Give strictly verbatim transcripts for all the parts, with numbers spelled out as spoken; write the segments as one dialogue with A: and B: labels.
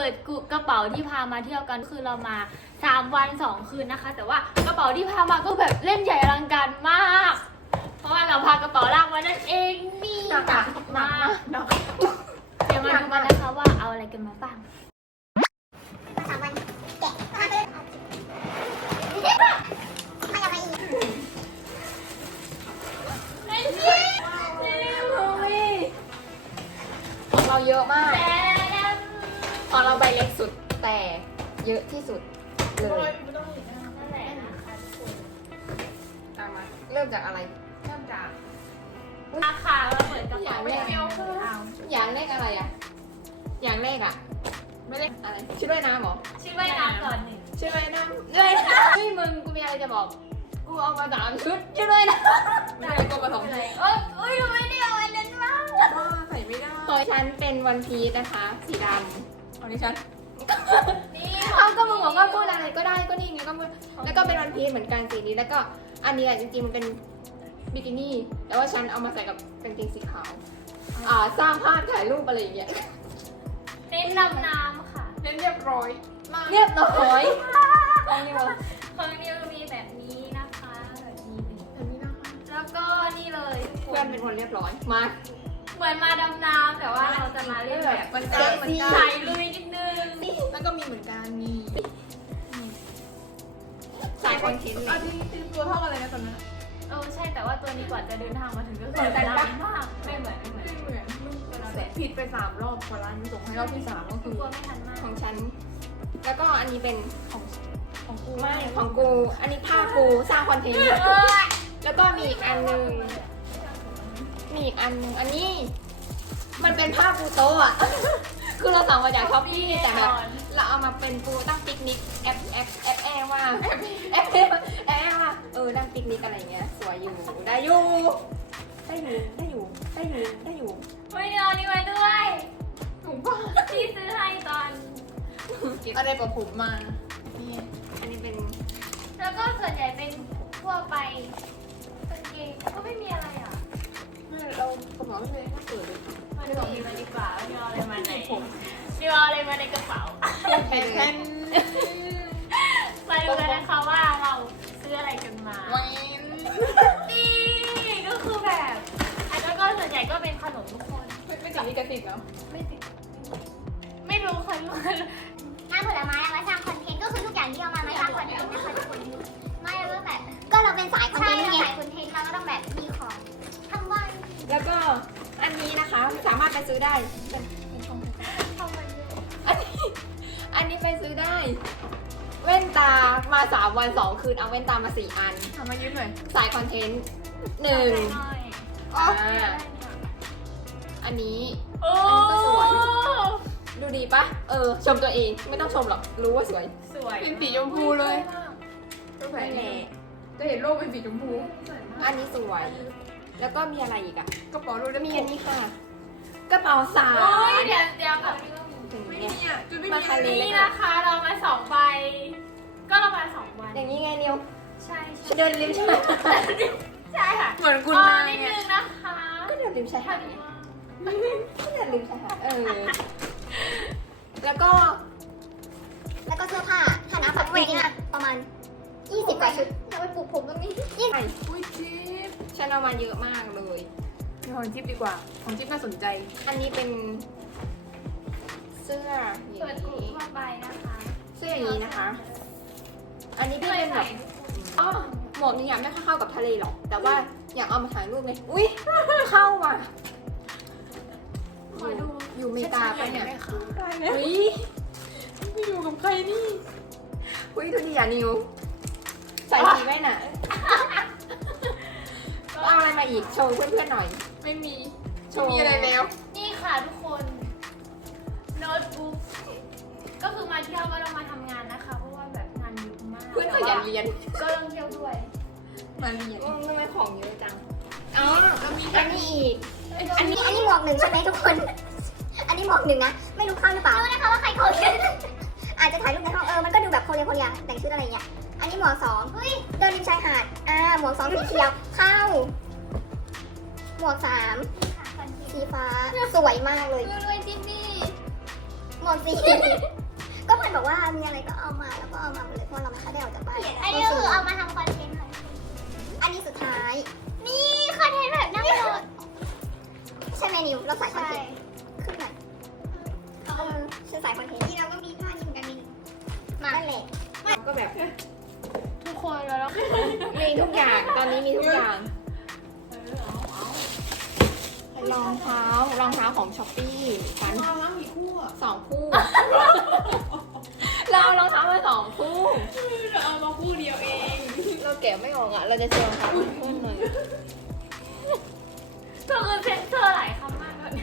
A: ดกระเป๋าที่พามาเที่ยวกันคือเรามาสามวันสองคืนนะคะ แต่ว่ากระเป๋าที่พามาก็แบบเล่นใหญ่อลังการมาก เพราะว่าเราพากระเป๋าลากมานั่นเองนี่หนักมากเดี๋ยวมาดูกันนะคะว่าเอาอะไรกันมาบ้าง
B: สามวันแกะมาเลยไม่เอาไปอีก
A: ไอ้พี่
C: ของเราเยอะมากของเราใบเล็กสุดแต่เยอะที่สุดเลยตามมาเริ่มจากอะไรเริ่มจาก
A: ราคาเราเปิดกระเป๋าไม่เดียวคือ
C: อย่างแรกอะไรอ่ะอย่างแรกอ่ะไม่เล่นอะไรชุดว่ายน้ำหรอ
A: ชื่อว่ายน้ำก่อนหนึ่ง
C: ชุดว่ายน้ำเลยเฮ้ยมึงกูมีอะไรจะบอกกูเอามาสามชุดชุดว่ายน้ำไม่ได้กูมาสองชุด
A: เอ้ยเอ้ยทำไมเดียวอันนั้นมาก
C: ใส่ไม่ได้ของฉันเป็นวันพีชนะคะสีดำของดิฉัน
A: นี่
C: เอาก็มึงบอกว่าพูดอะไรก็ได้ก็นี่ไงก็พูดแล้วก็เป็นวันพีชเหมือนกันสีนี้แล้วก็อันนี้อ่ะจริงๆมันเป็นบิกินี่แต่ว่าฉันเอามาใส่กับกางเกงสีขาวอ่าสร้างภาพถ่ายรูปอะไรอย่างเงี้ย
A: เน้นดำน้ำค่ะ
C: เรียบร้อยเรียบร้อยของนิว
A: ของนิวมีแบบนี้นะคะแบบนี้
C: แบบนี้นะคะ
A: แล้วก็นี่เลยทุกค
C: เพื่อน
A: น
C: เป็นคนเรียบร้อยมา
A: เหมือนมาดำน้ำแต่ว่าเราจะมาเล่นแบบ
C: มันเซ็กซี่
A: ใส่ลุยนิดนึง
C: แล้วก็มีเหมือนกันนี่สายคอนเทนต์เลย
D: ที่ตัวเท่ากันเลยนะตอนนั้น
A: เออใช่แต่ว่าตัวนี้กว่าจะเดินทางมาถึงก็คือแต่ดำมากไม่เหมือนไม่เหมือน
D: ไม่เหมือนเสร็จผิดไปสามรอบกว่าร้านส่งให้รอบที่สามก็คือก
A: ลัวไม่ทันมาก
C: ของฉัน แล้วก็อันนี้เป็น
D: ของของกู
C: ไม่ของกู อันนี้ผ้ากูสร้างคอนเทนต์แล้วก็มีอีกอันหนึงมีอีกอันหนึงอันนี้ มันเป็นผ้าปูโต๊ะอะ คือเราสั่งมาจากช้อปปี้แต่แบบเราเอามาเป็นปูตั้งปิกนิกแอปแอปแอปแอร์ว่าแอปแอปแอร์ว่าเออนั่งปิกนิกอะไรเงี้ยสวยอยู่ได้อยู่ได้อยู่ได้อยู่ได้อยู่ได้อยู่
A: ไม่เอานี่ไว้ด้วย
C: ถูกป่ะ
A: ที่ซื้อให้ตอน
D: อะไรกับผมมา
C: นี่อันนี้เป็น
A: แล้วก็ส่วนใหญ่เป็นทั่วไปกางเกงก็ไม่มีอะไรอ่ะ
D: เรากระเป๋าไม่เป็นถ้าเปิดเลย
A: มาดูดีมาดีกว่าว่ามีอะไรมาไหนมีอะไรมาในกระเป๋า
C: แผ่นแผ่น
A: มาดูกันนะคะว่าเราซื้ออะไรกันมา
D: ไว้
A: นี่ก็คือแบบอันนั้นก็ส่วนใหญ่ก็เป็นขนมทุกคน
D: ไม่จับลิขสิทธิ์แล้ว
A: ไม่ติดไม่รู้ใครรู้ใครรู้
B: น้ำผลไม้เอามาสร้างคอนเทนต์ก็คือทุกอย่างที่เอามามาสร้างคอนเทนต์นะคะทุกคนไม่แล้วแบบก็เราเป็นสายคอนเทนต์ไงสายคอนเทนต์เราก็ต้องแบบมีของทั้งวัน
C: แล้วก็อันนี้นะคะสามารถไปซื้อได้เป็นเป็นช่อง
A: เข้ามาเยอะ
C: อันนี้อันนี้ไปซื้อได้ แว่นตามาสามวันสองคืนเอาแว่นตามาสี่อัน
D: ทำมายืมหน่อย
C: สายคอนเทนต์หนึ่ง
A: หน่อย
C: อ่าอันนี้
A: โอ้
C: อันนี้ก็สวย ดูดีปะเออ ชมตัวเองไม่ต้องชมหรอกรู้ว่าสวย
A: สวย
D: เป็นสีชมพูเลยก็แผล
C: นั่นแหละ
D: จะเห็นโลกเป็นสีชมพู
C: อันนี้สวย แล้วก็มีอะไรอีกอะ
D: กระเป๋ารูปเล่ม
C: มีอันนี้ค่ะ กระเป๋าสา
A: โอ้ย
C: ย
A: เดี๋ยวเดี๋ยวแบบ
C: ถึง
D: ไม่
C: เนี่ย
D: มีอ่ะจุดไม่
C: มา
D: มี
C: ทะเล
A: นี่นะคะเรามาสองใบ ก็เรามาสองวัน
C: อย่างนี้ไงนิว
A: ใช่ใช่
C: เดินริมชายหาด
A: ใช่ค่ะ
D: เหมือนคุณ
A: อ๋อ
D: นา
A: นิด
D: เนี่
A: นึ
D: ย
A: งนะคะ
C: ก็เดินริมชายหาดไงก็เดินริมชายหาดเออ แล้วก็
B: แล้วก็เสื้อผ้าถ้านับแบบจริงๆอะประมาณยี่สิบกว่าชุดเราไปปลูกผมตรงนี้ยี่สิบ
C: ไอ้
D: อุ้ยจิ๊บ
C: ฉันเอามาเยอะมากเลย
D: ของจิ๊บดีกว่า ของจิ๊บน่าสนใจ
C: อันนี้เป็นเสื้ออ
A: เปิด
C: ย่าง
A: กลุ่ม
C: นี้
A: ทั่วไปนะคะ
C: เสื้ออย่างนี้นะคะ อันนี้
A: เค
C: พี่
A: ย
C: เป็นแบ
A: ใส่
C: บอ๋อหมวกนี้ยังไม่ค่อยเข้ากับทะเลหรอก แต่ว่าอยากเอามาถ่ายรูปเลยอุ้ยเข้าว่ะ
A: คอยดู
C: อยู่อเมริกาปะเนี่ย
D: ได้ค่ะ
C: อุ้ย
D: ไปอยู่กับใครนี่
C: อุ้ยดูดิอย่านิวใส่สีแว่นอ่ะเอาอะไรมาอีกโชว์เพื่อนๆหน่อย
D: ไม่มี
C: โช
D: ไม่
C: ว์
D: มีอะไรแล้ว
A: นี่ค่ะทุกคนโน้ตบุ๊กก็คือมาเที่ยวก็ต้องมาทำงานนะคะ เพราะว่าแบบงานเยอะมาก
C: เพื่อนขยันเรียน
A: ก็ต้องเที่ยวด้วย
D: มาเรียน
C: อืมทำไมของเยอะจังอ๋อแล้วมีอันนี้อีก
B: อันนี้อันนี้หมวกหนึ่งใช่ไหมทุกคน อันนี้หมวกหนึ่งนะ ไม่รู้เข้าหรือเปล่ารู้นะคะว่าใครโคเรียนอาจจะถ่ายรูปในห้องเออ มันก็ดูแบบโคเรียนโคเรียนแต่งชุดอะไรเงี้ย อันนี้หมวกสองเฮ้ยเดินริมชายหาด อ่า หมวกสองสีเขียว เข้า หมวกสามสีฟ้า สวยมากเลย
A: ด้วยจิมมี่
B: หมวกสี่ก็มันบอกว่ามีอะไรก็เอามาแล้วก็เอามาหมดเลยเพราะเราไม่ค่อยได้ออกจากบ้าน
A: อันนี้ก็คือเอามาทำคอนเทนต์ค่ะ
B: อันนี้สุดท้าย
A: นี่คอนเทนต์แบบนั่งรถ
B: ใช่ไหมนิวเราใส่คอนเทนต์ขึ้นหน่อยเออฉันใส่คอนเทนต์นี่เราก็มีผ้านี่เหมือนกันมีมานั่นแหละ
C: ก็แบบ
A: ทุกคนแล้วเรา
C: มีทุกอย่าง ตอนนี้มีทุกอย่าง รองเท้ารองเท้าของช้อปปี้กัน
D: เอาแล้วมีคู่อ่ะ
C: สองคู่ เราเอารองเท้ามาสองคู่
D: เราเอามาคู่เดียวเอง
C: เราแกะไม่ออกอ่ะ เราจะเจอรองเท้าเพื่อนหน่อย
A: เธอคือเซ็นเซอร์หลายคำมากเลยเนี่ย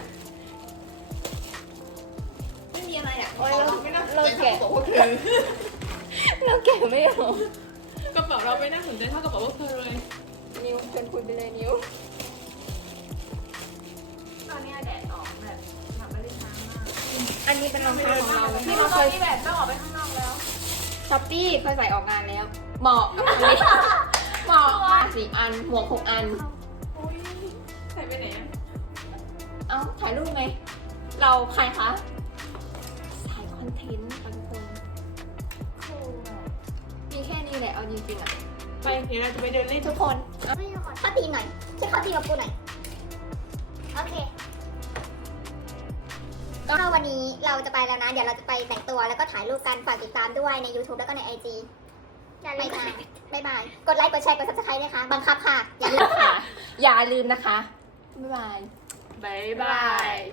D: ไม่มีอะไรอ่ะ
C: โอ๊ยเรา
D: ไม่น่าสน
C: เรา
D: ใจ
C: แกะ
D: เท่ากับพวกเธอ
C: เราแกะไม่ออก
D: กระเป๋าเราไม่น่าสนใจเท่ากับพวกเธอเลย
C: นิ้วชวนคุยไปเลยนิ้ว
D: ตอนนี้แดดออกแบบแบบไม่ได้ช้ามาก
C: อันนี้เป็นรองเท้าของเราที่
D: ที่
C: เรา
D: เรา
C: เค
D: เค
C: ย
D: ยแบบต้องออกไปข้างนอกแล้ว
C: ช้อปปี้เคยใส่ออกงานแล้ว เหมาะกับอันนี้ เหมาะมากสี่อัน หมวกหกอัน
D: อุ้ยใส่ไปไหนอ่ะ
C: เอ้า ถ่ายรูปไหม เราใครคะถ่ายคอนเทนต์ค่ะทุกคน มีแค่นี้แหละ เอาจริงๆอ่ะ
D: ไปเดี๋ยวเราจะไปเดินเล่น
C: ทุกคน
B: เข้าตีมหน่อยช่วยเข้าตีมกับกูหน่อย โอเคก็วันนี้เราจะไปแล้วนะ เดี๋ยวเราจะไปแต่งตัวแล้วก็ถ่ายรูปกัน ฝากติดตามด้วยใน YouTube แล้วก็ใน ไอ จี
A: อย่า
B: บ๊า
A: ลื
B: ย
A: ม
B: บายบ๊ายบาย กดไลค์ กดแชร์ กด Subscribe นะคะ บังคับค่ะ อย่าลืม
C: ค่ะ อย่าลืมนะคะ บ๊ายบาย
D: บ๊ายบาย